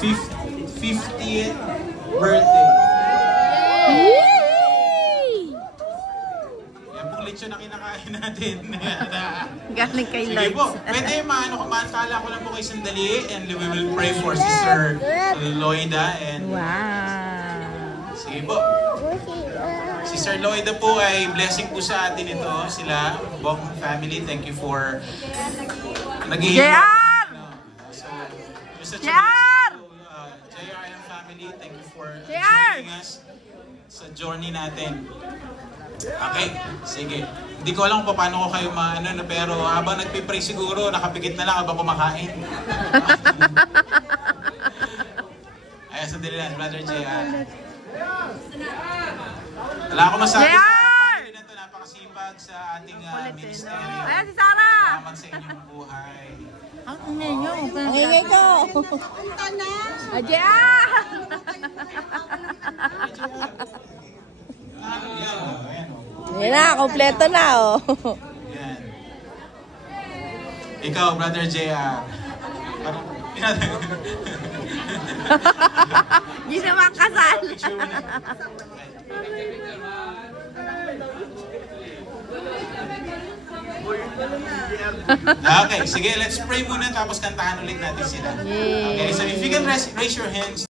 50th birthday. Yan pong lechon na kinakain natin. Galing kay Lord. Sige po, pwede maantala ko lang po kayo sandali and we will pray for Sister Loida. And Wow. sige po. Sister Loida po ay blessing po sa atin ito. Sila, Bong family, thank you for JR! So, JR! JR and family, thank you for JR! joining us sa journey natin. Okay, sige. Hindi ko alam kung paano ko kayo pero habang nagpipray siguro, nakapikit na lang habang kumakain. Ay, sandali lang, Brother JR. Wala ako masabi sa pamilya na ito, napakasipag sa ating ministeryo. Ayan si Sarah! Salamat sa inyong buhay. Ang ingay nyo. Ang ingay ko. Adya! Yan na, kompleto na oh. Yan. Ikaw, Brother JR. Parang, Hindi naman kasal. picture mo na. Okay, sige, let's pray muna tapos kantahan ulit natin sila. Okay, so if you can raise your hands.